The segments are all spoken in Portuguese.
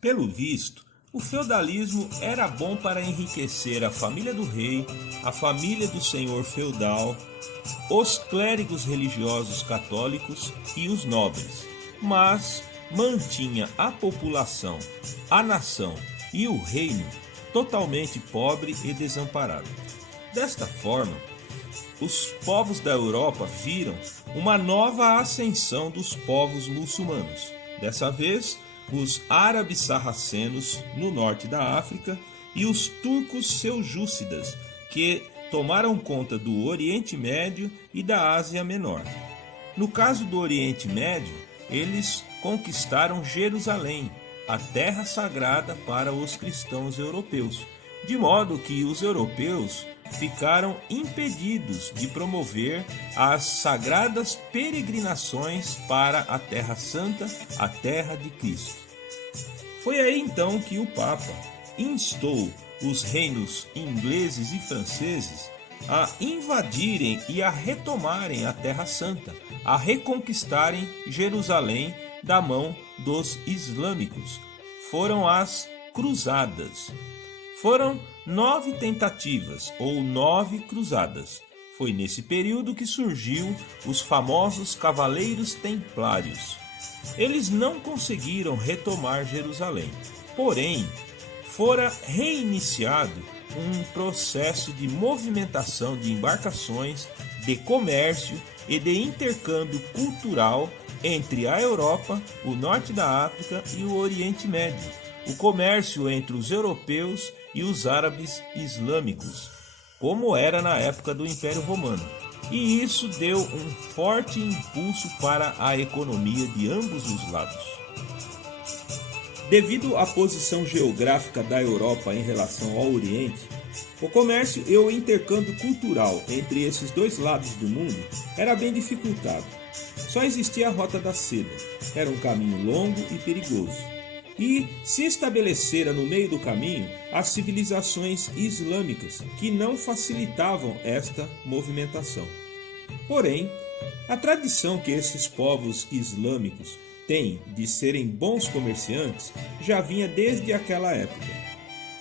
Pelo visto, o feudalismo era bom para enriquecer a família do rei, a família do senhor feudal, os clérigos religiosos católicos e os nobres, mas mantinha a população, a nação e o reino totalmente pobre e desamparado. Desta forma, os povos da Europa viram uma nova ascensão dos povos muçulmanos. Dessa vez, os árabes sarracenos no norte da África e os turcos seljúcidas, que tomaram conta do Oriente Médio e da Ásia Menor. No caso do Oriente Médio, eles conquistaram Jerusalém, a terra sagrada para os cristãos europeus, de modo que os europeus ficaram impedidos de promover as sagradas peregrinações para a Terra Santa, a Terra de Cristo. Foi aí então que o Papa instou os reinos ingleses e franceses a invadirem e a retomarem a Terra Santa, a reconquistarem Jerusalém da mão dos islâmicos. Foram as Cruzadas. Foram 9 tentativas, ou 9 cruzadas. Foi nesse período que surgiu os famosos Cavaleiros Templários. Eles não conseguiram retomar Jerusalém, porém, fora reiniciado um processo de movimentação de embarcações, de comércio e de intercâmbio cultural entre a Europa, o norte da África e o Oriente Médio. O comércio entre os europeus e os árabes islâmicos, como era na época do Império Romano. E isso deu um forte impulso para a economia de ambos os lados. Devido à posição geográfica da Europa em relação ao Oriente, o comércio e o intercâmbio cultural entre esses dois lados do mundo era bem dificultado. Só existia a Rota da Seda, era um caminho longo e perigoso. E se estabelecera no meio do caminho as civilizações islâmicas, que não facilitavam esta movimentação. Porém, a tradição que esses povos islâmicos têm de serem bons comerciantes já vinha desde aquela época.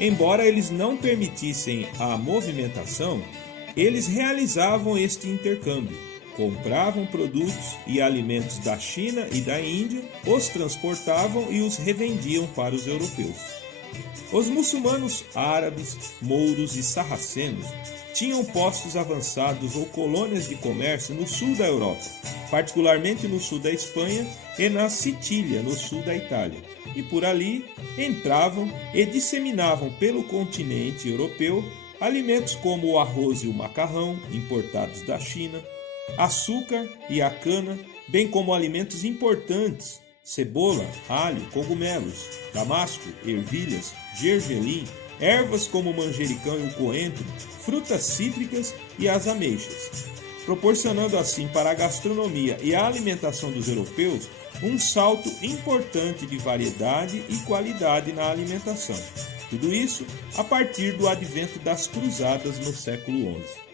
Embora eles não permitissem a movimentação, eles realizavam este intercâmbio. Compravam produtos e alimentos da China e da Índia, os transportavam e os revendiam para os europeus. Os muçulmanos árabes, mouros e sarracenos tinham postos avançados ou colônias de comércio no sul da Europa, particularmente no sul da Espanha e na Sicília, no sul da Itália. E por ali entravam e disseminavam pelo continente europeu alimentos como o arroz e o macarrão, importados da China, açúcar e a cana, bem como alimentos importantes, cebola, alho, cogumelos, damasco, ervilhas, gergelim, ervas como o manjericão e o coentro, frutas cítricas e as ameixas, proporcionando assim para a gastronomia e a alimentação dos europeus um salto importante de variedade e qualidade na alimentação. Tudo isso a partir do advento das cruzadas no século XI.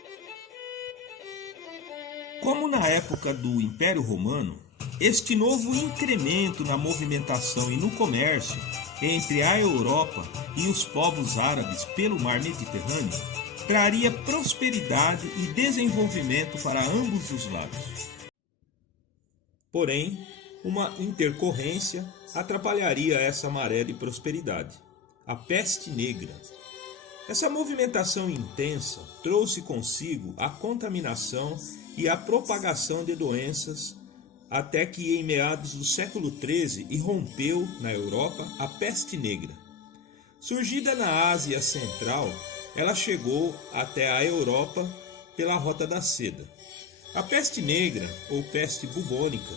Como na época do Império Romano, este novo incremento na movimentação e no comércio entre a Europa e os povos árabes pelo mar Mediterrâneo traria prosperidade e desenvolvimento para ambos os lados. Porém, uma intercorrência atrapalharia essa maré de prosperidade: a peste negra. Essa movimentação intensa trouxe consigo a contaminação e a propagação de doenças, até que em meados do século XIII irrompeu na Europa a peste negra. Surgida na Ásia Central, ela chegou até a Europa pela Rota da Seda. A peste negra, ou peste bubônica,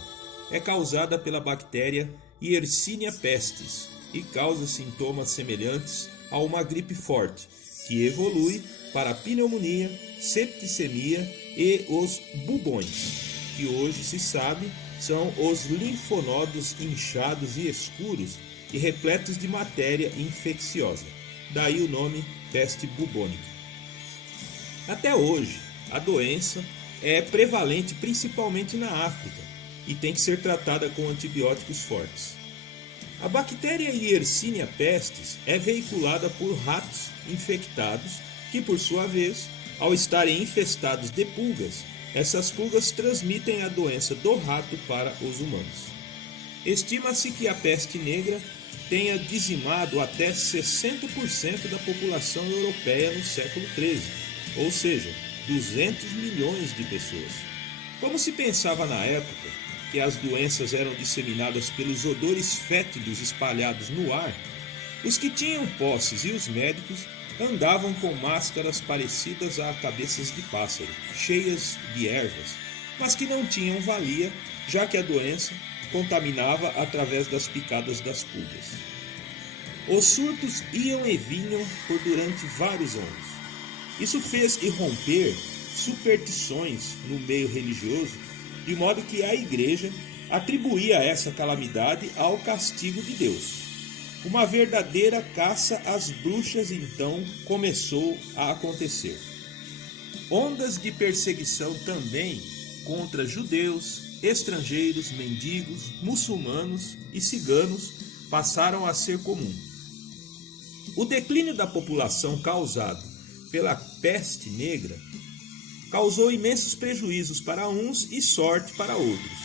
é causada pela bactéria Yersinia pestis e causa sintomas semelhantes a uma gripe forte, que evolui para a pneumonia, septicemia e os bubões, que hoje se sabe são os linfonodos inchados e escuros e repletos de matéria infecciosa. Daí o nome peste bubônica. Até hoje, a doença é prevalente principalmente na África e tem que ser tratada com antibióticos fortes. A bactéria Yersinia pestis é veiculada por ratos infectados que, por sua vez, ao estarem infestados de pulgas, essas pulgas transmitem a doença do rato para os humanos. Estima-se que a peste negra tenha dizimado até 60% da população europeia no século XIII, ou seja, 200 milhões de pessoas. Como se pensava na época que as doenças eram disseminadas pelos odores fétidos espalhados no ar, os que tinham posses e os médicos andavam com máscaras parecidas a cabeças de pássaro, cheias de ervas, mas que não tinham valia, já que a doença contaminava através das picadas das pulgas. Os surtos iam e vinham por durante vários anos. Isso fez irromper superstições no meio religioso, de modo que a igreja atribuía essa calamidade ao castigo de Deus. Uma verdadeira caça às bruxas então começou a acontecer. Ondas de perseguição também contra judeus, estrangeiros, mendigos, muçulmanos e ciganos passaram a ser comum. O declínio da população causado pela peste negra causou imensos prejuízos para uns e sorte para outros,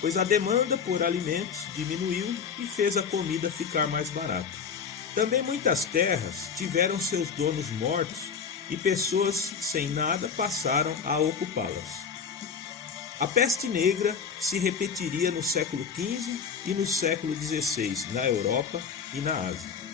pois a demanda por alimentos diminuiu e fez a comida ficar mais barata. Também muitas terras tiveram seus donos mortos e pessoas sem nada passaram a ocupá-las. A peste negra se repetiria no século XV e no século XVI na Europa e na Ásia.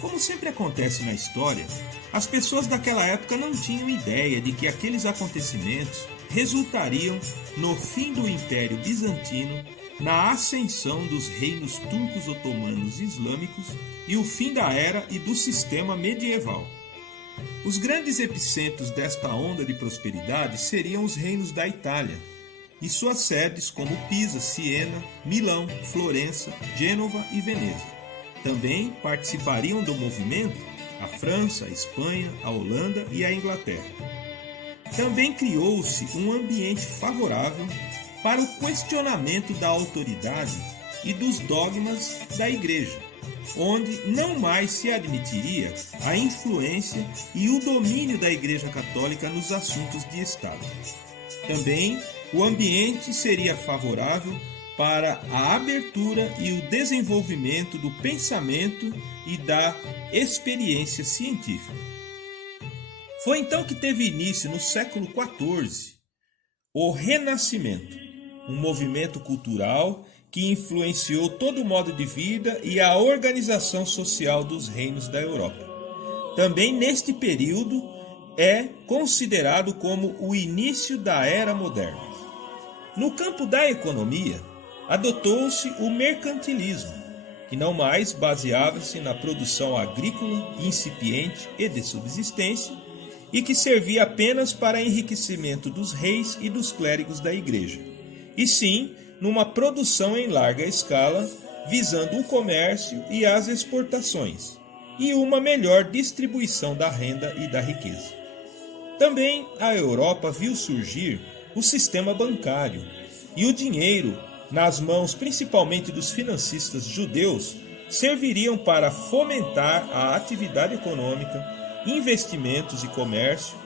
Como sempre acontece na história, as pessoas daquela época não tinham ideia de que aqueles acontecimentos resultariam no fim do Império Bizantino, na ascensão dos reinos turcos, otomanos e islâmicos e o fim da era e do sistema medieval. Os grandes epicentros desta onda de prosperidade seriam os reinos da Itália e suas sedes como Pisa, Siena, Milão, Florença, Gênova e Veneza. Também participariam do movimento a França, a Espanha, a Holanda e a Inglaterra. Também criou-se um ambiente favorável para o questionamento da autoridade e dos dogmas da Igreja, onde não mais se admitiria a influência e o domínio da Igreja Católica nos assuntos de Estado. Também o ambiente seria favorável para a abertura e o desenvolvimento do pensamento e da experiência científica. Foi então que teve início, no século XIV, o Renascimento, um movimento cultural que influenciou todo o modo de vida e a organização social dos reinos da Europa. Também neste período é considerado como o início da Era Moderna. No campo da economia, adotou-se o mercantilismo, que não mais baseava-se na produção agrícola incipiente e de subsistência, e que servia apenas para enriquecimento dos reis e dos clérigos da igreja, e sim numa produção em larga escala, visando o comércio e as exportações, e uma melhor distribuição da renda e da riqueza. Também a Europa viu surgir o sistema bancário, e o dinheiro, nas mãos principalmente dos financistas judeus, serviriam para fomentar a atividade econômica, investimentos e comércio,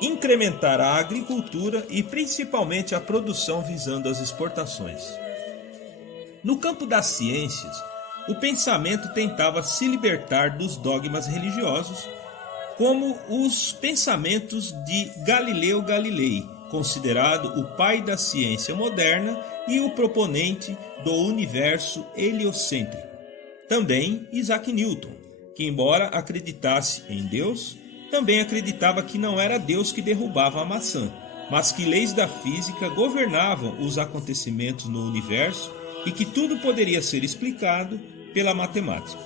incrementar a agricultura e principalmente a produção visando as exportações. No campo das ciências, o pensamento tentava se libertar dos dogmas religiosos, como os pensamentos de Galileu Galilei, considerado o pai da ciência moderna e o proponente do universo heliocêntrico. Também Isaac Newton, que embora acreditasse em Deus, também acreditava que não era Deus que derrubava a maçã, mas que leis da física governavam os acontecimentos no universo e que tudo poderia ser explicado pela matemática.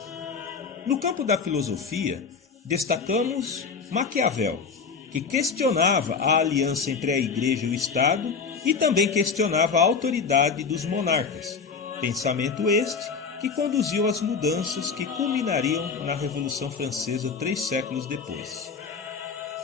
No campo da filosofia, destacamos Maquiavel, que questionava a aliança entre a Igreja e o Estado e também questionava a autoridade dos monarcas. Pensamento este que conduziu às mudanças que culminariam na Revolução Francesa 3 séculos depois.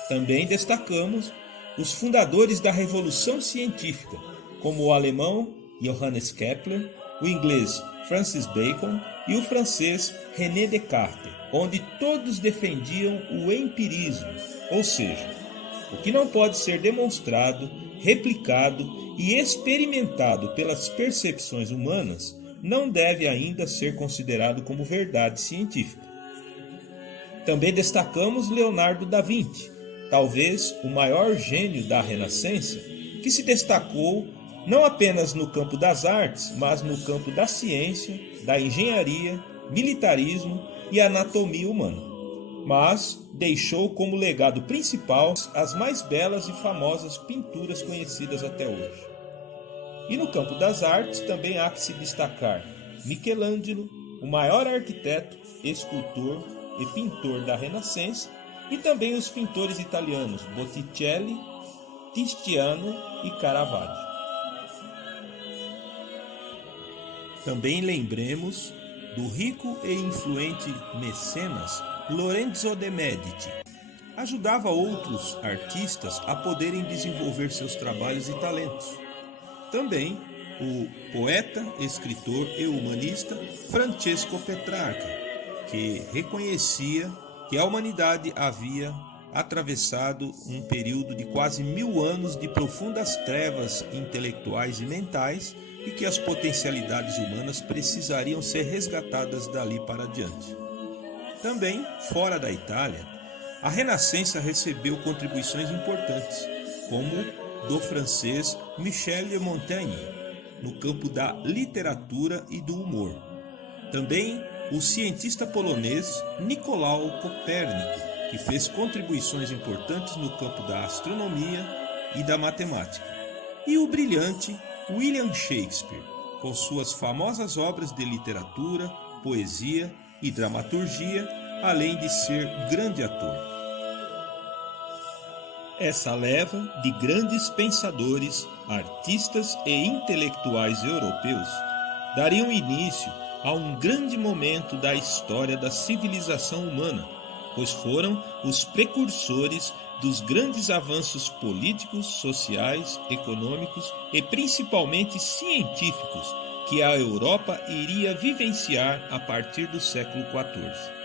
Também destacamos os fundadores da Revolução Científica, como o alemão Johannes Kepler, o inglês Francis Bacon e o francês René Descartes, onde todos defendiam o empirismo, ou seja, o que não pode ser demonstrado, replicado e experimentado pelas percepções humanas não deve ainda ser considerado como verdade científica. Também destacamos Leonardo da Vinci, talvez o maior gênio da Renascença, que se destacou não apenas no campo das artes, mas no campo da ciência, da engenharia, militarismo e anatomia humana. Mas deixou como legado principal as mais belas e famosas pinturas conhecidas até hoje. E no campo das artes também há que se destacar Michelangelo, o maior arquiteto, escultor e pintor da Renascença, e também os pintores italianos Botticelli, Tiziano e Caravaggio. Também lembremos do rico e influente mecenas Lorenzo de Medici. Ajudava outros artistas a poderem desenvolver seus trabalhos e talentos. Também o poeta, escritor e humanista Francesco Petrarca, que reconhecia que a humanidade havia atravessado um período de quase 1000 anos de profundas trevas intelectuais e mentais e que as potencialidades humanas precisariam ser resgatadas dali para diante. Também, fora da Itália, a Renascença recebeu contribuições importantes, como do francês Michel de Montaigne, no campo da literatura e do humor. Também o cientista polonês Nicolau Copérnico, que fez contribuições importantes no campo da astronomia e da matemática. E o brilhante William Shakespeare, com suas famosas obras de literatura, poesia e dramaturgia, além de ser grande ator. Essa leva de grandes pensadores, artistas e intelectuais europeus dariam início a um grande momento da história da civilização humana, pois foram os precursores dos grandes avanços políticos, sociais, econômicos e principalmente científicos que a Europa iria vivenciar a partir do século XIV.